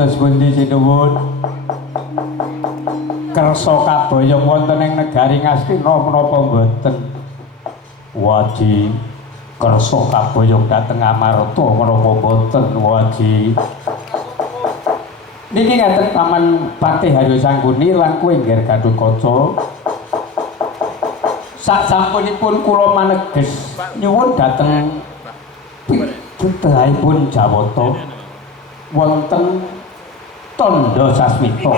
Kados pundi sinuwun? Kersa kaboyong wonten ing negari Ngastina menapa mboten? Waji kersa kaboyong dhateng Amarta menapa mboten waji? Niki ngaten Paman Patih Haryo Sangkuni lan kowe Ngger Gatotkaca. Sasampunipun kula maneges nyuwun dhateng pituthahipun Jawata wonten tandha sasmita.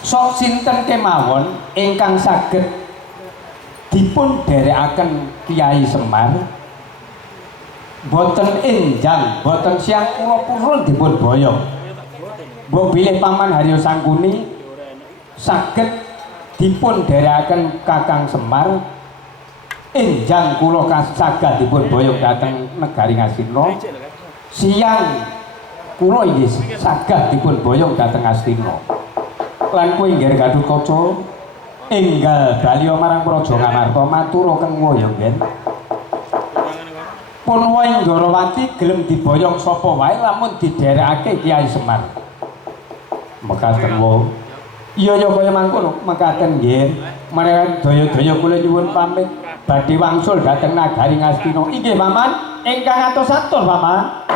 Sok sinten kemawon ingkang saged dipun dherekaken Kyai Semar boten enjang, boten siang kula purun dipun boyong. Mbok bilih Paman Haryo Sangkuni saged dipun dherekaken Kakang Semar enjang kula saged dipun boyong dhateng negari Ngastina. Siang kula inggih saged dipun boyong dhateng Ngastina. Lan kowe Ngger Gatotkaca enggal bali marang Praja Ngamarta matur keng waya ngen. Pun wae Ndrawati gelem diboyong sapa wae lamun didherekake Kyai Semar. Mekaten wae. Iya ya kaya mangkono, mekaten nggih. Menawi daya-daya kula nyuwun pamit badhe wangsul dhateng nagari Ngastina. Inggih Paman, ingkang atus-atur Paman.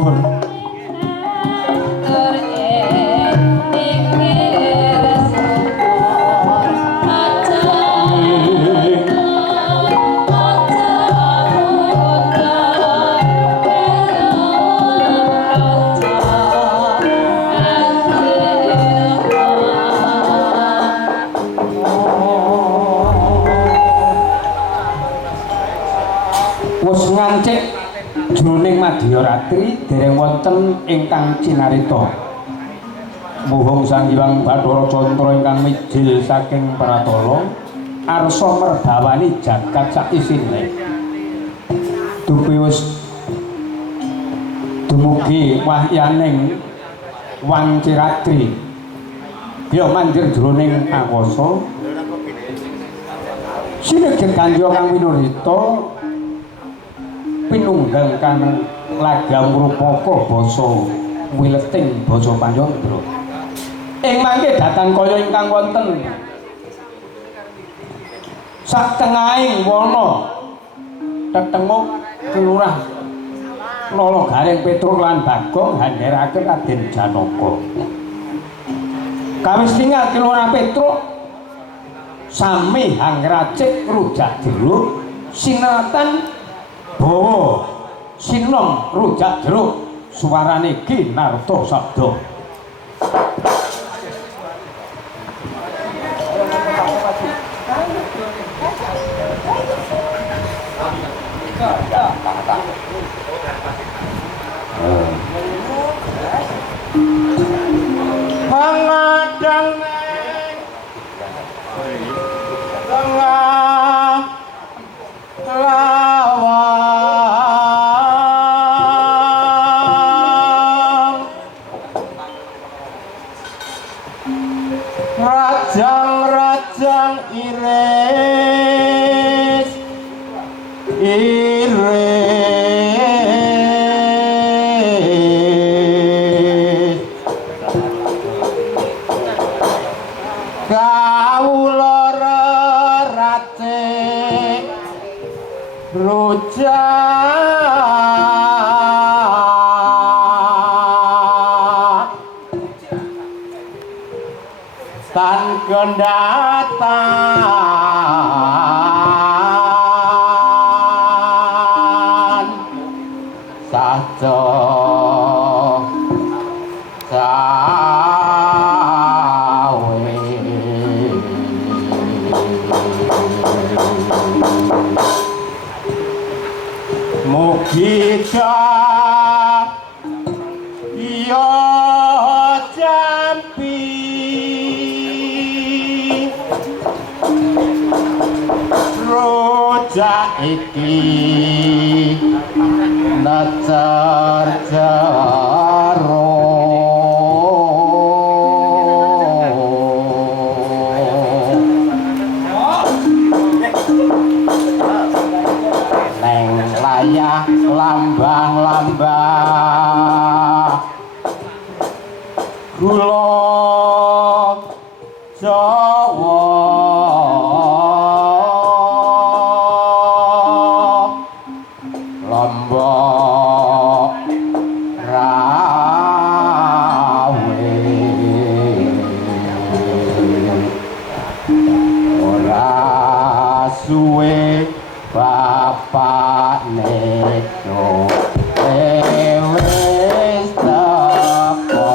nuwun. Wus ngancik jroning Madya Ratri dereng wonten ingkang cinarita. Muhung Sang Hyang Bathara Candra ingkang mijil saking Pratala arsa merdawani jagat sak isine. Dupi wis dumugi wahyaning Wanci Ratri. Ya manjir jroning angkasa. Sineged Kanja Kang Winurita pinunggang kang lagam rupaka basa wileting basa Panjandra. Ing mangke dhateng kaya ingkang wonten satengahing wana tetenguk kelurah Nala Garing Petruk lan Bagong handheraken Raden Janaka. Kawis tinggal kelurah Petruk sami hangracik rujak jeruk sinatan bawa sinom rujak jeruk suarane Kinarta Sabda. Mangadang tengah lawang rajang-rajang iris kawula reracik rujak tan kendatan saja mugi ya jampi rojak iki nacar jaro neng layah lambang-lambang kula Jawa Lombok Rawe ora suwe bapak neko wis teko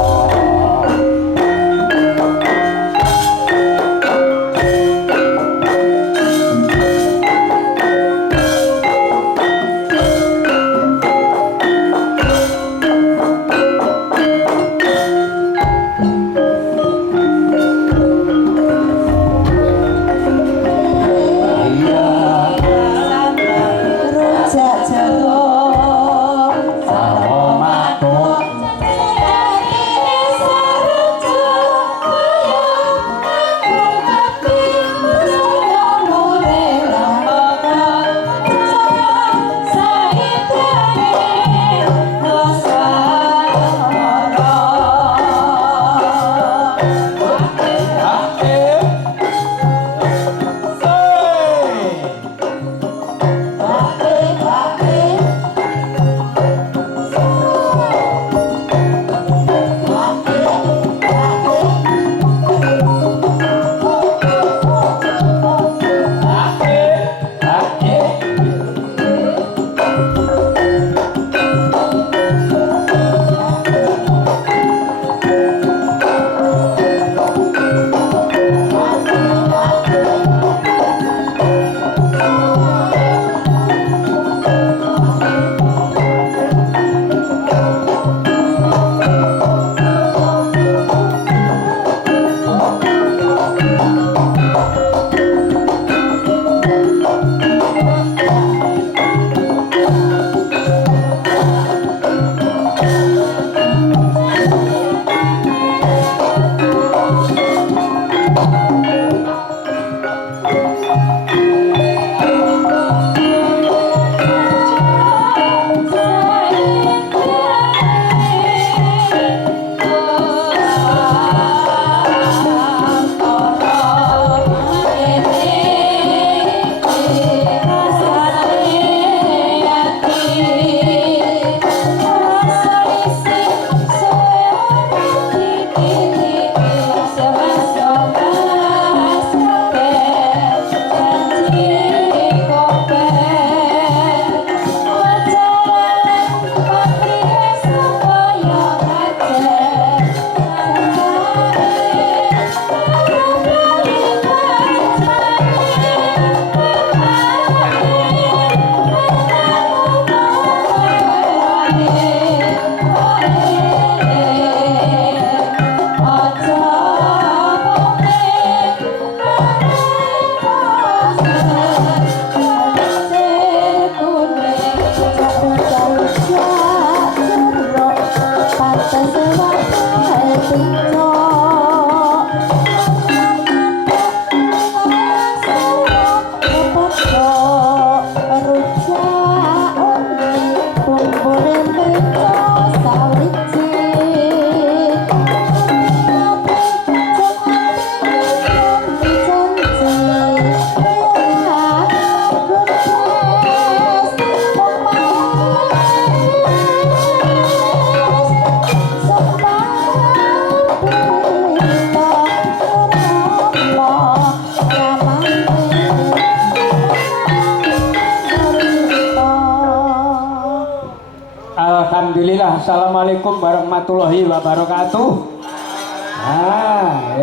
Assalamualaikum warahmatullahi wabarakatuh.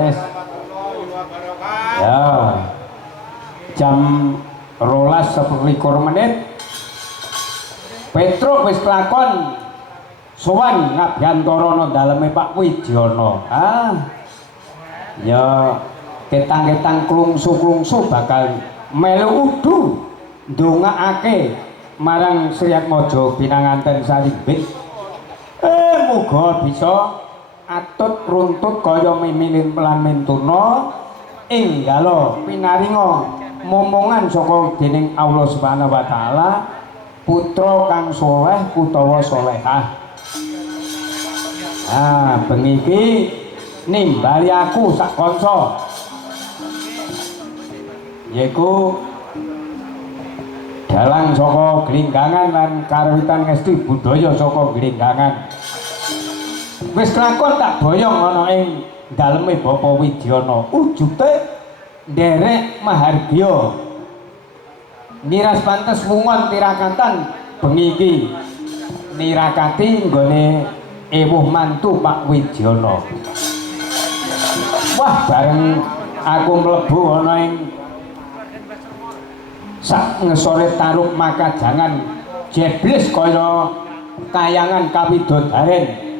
Yes. Ya. Jam 12:21 Petruk wis kelakon sowan ngabyantarana daleme Pak Widyono. Ya ketang-ketang klungsu-klungsu bakal melu udu ndongaake marang Sri Atmaja Pinanganten Sarimbit. Muga bisa atut runtut kaya mimilin lan mentuna enggalo pinaringa momongan saka dening Allah Subhanahu wa taala putra kang soleh utawa solehah. Bengi iki nimbali aku sak kanca yaiku dalang saka Glinggangan lan karwitan ngesti budaya saka Glinggangan. Wis kelakon tak boyong ana ing daleme Bapak Widyono ujute nderek mahargya niras pantes wungon tirakatan bengi iki nirakati nggone ewuh mantu Pak Widyono. Wah, bareng aku mlebu ana ing sak ngesore taruk maka jangan jeblis kaya kayangan Kawidodaren.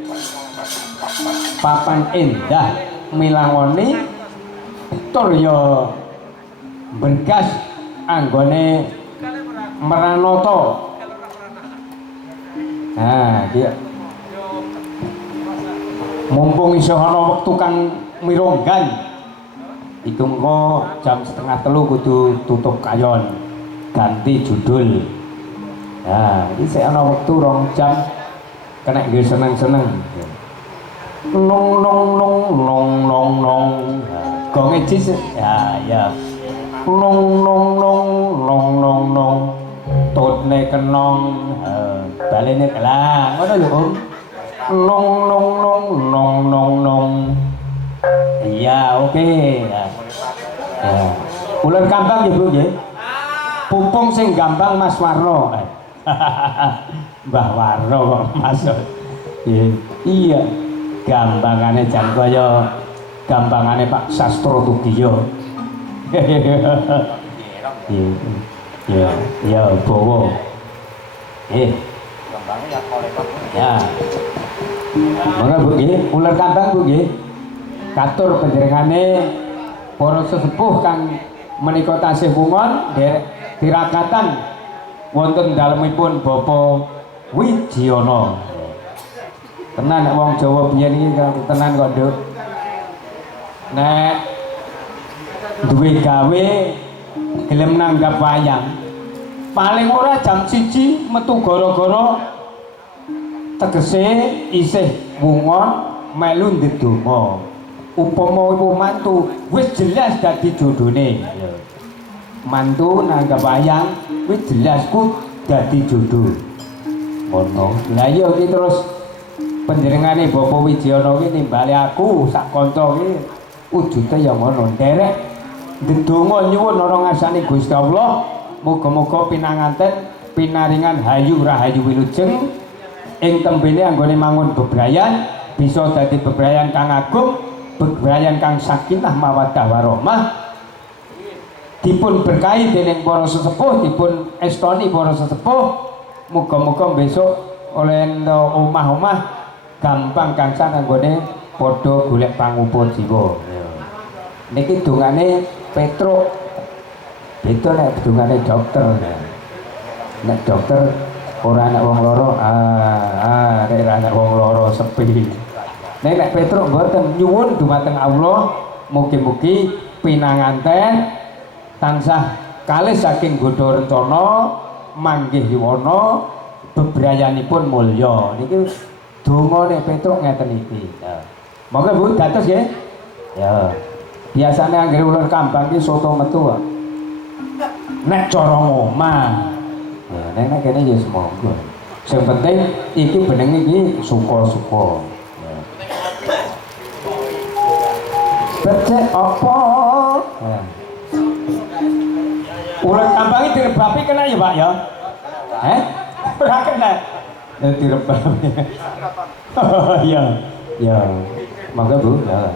Papan endah milangoni tur ya bergas anggone meranata. Dia mumpung isih ana wektu kang mironggan iku engko jam 2:30 kudu tutup kayon ganti judul. Iki sik ana wektu 2 jam kena nggih seneng-seneng. Nong nong nong nong nong nong gonge cis ya nong nong nong nong nong nong tutne kenong balene kelang ngono lho Om. Nong nong nong nong nong nong. Iya, oke. Ular kambang ya Bu nggih. Pupung sing gampang Mas Warno. Mbah Warno kok masuk. Iya. Gampangane jan kaya gampangane Pak Sastro Tugiyo. Ya bawa. Gampange ya kolektor. Ya. Monggo Bu nggih, ular kambang Bu nggih. Katur panjenengane para sesepuh kang menika tasih wungon nderek tirakatan wonten dalemipun Bapak Widyono. Tenan nek wong Jawa biyen iki tenan kok Nduk. Nek duwe gawe gelem nanggap wayang paling ora jam 1 metu gara-gara tegese isih wungon melu ndedonga. Upama iku mantu wis jelas dadi jodhone. Mantu nanggap wayang wis jelas ku dadi jodho. Ngono. Lah iya iki terus panjenengane Bapak Widyono iki nimbali aku sak kanca iki wujute ya ngono nderek ndedonga nyuwun ora ngasani Gusti Allah muga-muga pinanganten pinaringan hayu rahayu wilujeng ing tembene anggone mangun bebrayan bisa dadi bebrayan kang agung, bebrayan kang sakinah mawaddah warahmah dipun berkahi dening para sesepuh, dipun estoni para sesepuh. Muga-muga besok oleh omah-omah gampang kangsan anggone padha golek pangupur jiwa. Niki dongane Petruk. Beda nek dongane dokter. Nek dokter ora ana wong loro, nek ora ana wong loro sepi. Nek Petruk mboten nyuwun dumateng Allah mugi-mugi pinanganten tansah kalih saking godha rencana manggih yuwana bebrayanipun mulya. Niki dongane Petruk ngeten iki. Monggo Bu dados nggih. Ya. Biasane anggere ular kambang iki soto metu kok. Nek cara ngomah. Ya nek kene ya semonggo. Sing penting iki beneng iki suka-suka. Ya. Becek apa? Ya. Ular kambang iki direbapi kena ya Pak ya? Ora kena. direbam. Iya. Ya. Mangga Bu. Ya.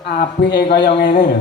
Apike kaya ngene lho.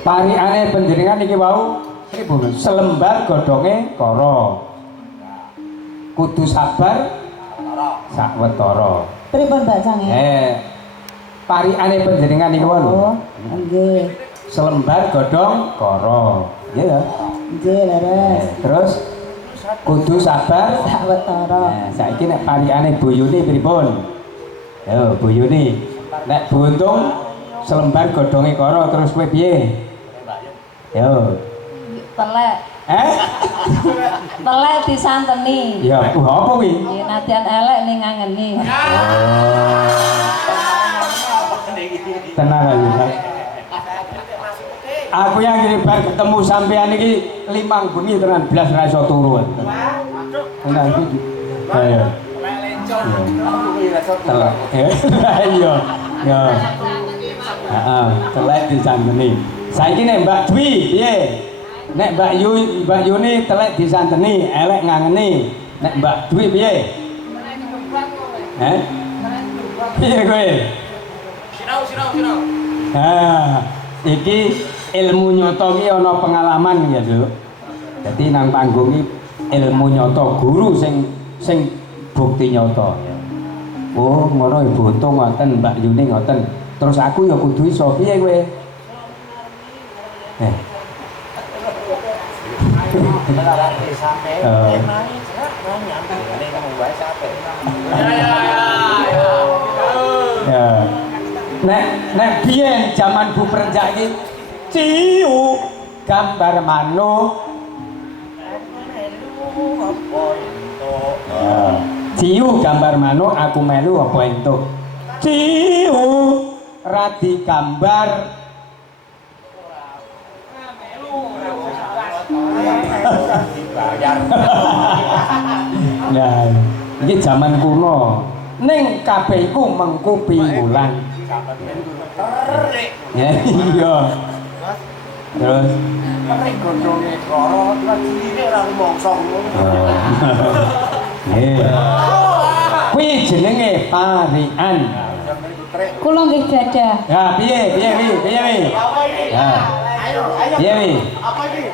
Parikane penjenengan iki wau iki selembar godhonge kara. Kudu sabar sawetara. Pripun Mbak Sang? Parikane panjenengan niku lho. Oh, nggih. Selembar godhong kara. Nggih ya. Nggih, leres. Terus kudu sabar Sawetara. Saiki nek parikane boyone pripun? Yo, boyone. Nek buntung selembar godhonge kara terus kowe piye? Yo. Telek. Telek disanteni. Ya, apa kuwi? Ya nadyan elek ning ngangeni. Tenang aja. Aku yang kiri bar ketemu sampean iki limang bengi tenan blas ra iso turu. Tenang iki. Ayo. Telek. Iya. Ya. Heeh, telek disanteni. Saiki nek Mbak Dwi piye? Nek Mbak Yuni telek disanteni, elek ngangeni. Nek Mbak Dwi piye? Piye kowe? Sinau. Iki ilmu nyata ki ana pengalaman ya, Juk. Dadi nang panggung iki ilmu nyata, guru sing bukti nyata ya. Oh, ngono Ibu Untung ngoten, Mbak Yuni ngoten. Terus aku ya kudu iso piye kowe? Ya. Nek biyen zaman Bu Prenjak iki ciu gambar manuk. Ciu gambar manuk aku melu apa entuk. Ciu radi gambar nah, ini zaman kuno. Ning kabeh iku mengku pinggulan. Ya iya. Terus gondonge karo lajine ra mongso ngono. Kuwi jenenge parian. Kula nggih gadah. Ya piye. Ya. Piye. Apa iki?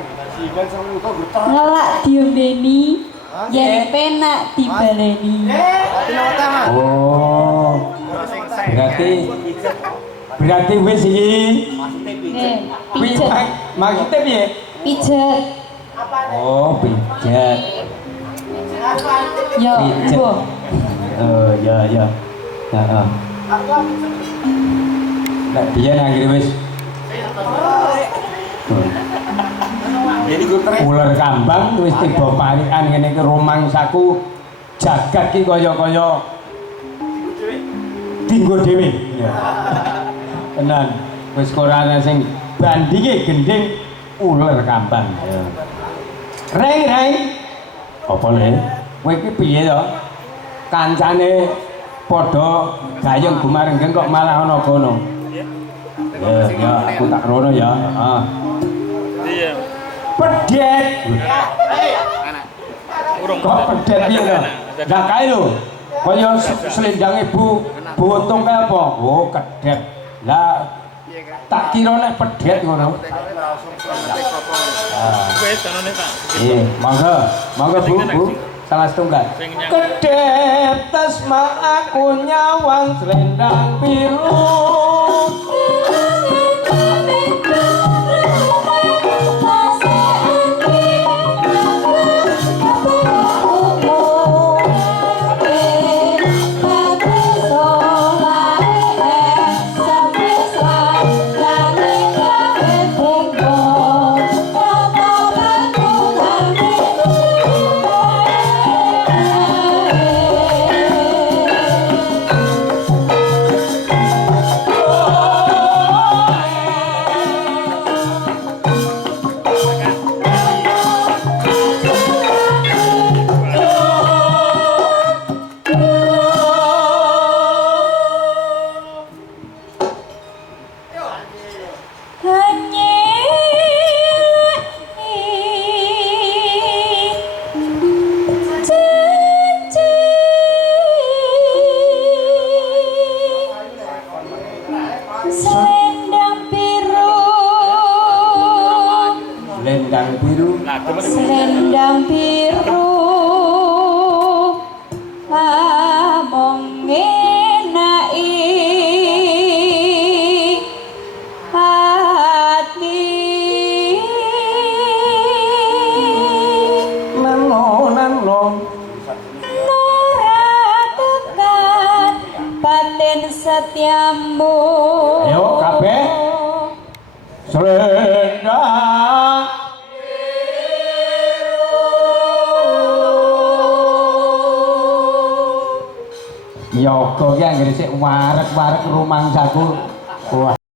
Ngelak diombeni, yen penak dibaleni. Oh. Berarti wis iki. Nggih, Kuwi pijet. maksudnya piye? Pijet. Oh, pijet. Yo, Pijet. Bu. Ya. Heeh. Nek biyen anggere wis Jadi gue ular kambang wis tiba parikan ngene iki romangsaku jagat ki kaya-kaya dinggo dhewe. Ya. Tenan. Wis ora ana sing bandinge gending ular kambang. Ya. Reng. Apa le? Kowe iki piye to? Kancane padha gayeng gumarenggeng kok malah ana kono. Ya, aku tak rono ya. Heeh. Iya. Pedet. Kok pedet piye to? Lah kae lho. Kaya selendang ibu Untung kae apa? Oh, kedet. Lah tak kira nek pedet ngono. Wes kanone Pak. Monggo Bu. Salah setunggal. Kedep tasma aku nyawang selendang biru. Selendang biru among ngenai hati Nano Nora tekan batin setiambu. Ayo kabeh selendang Yoga ki anggere sik warek-warek rumangsaku. Wah.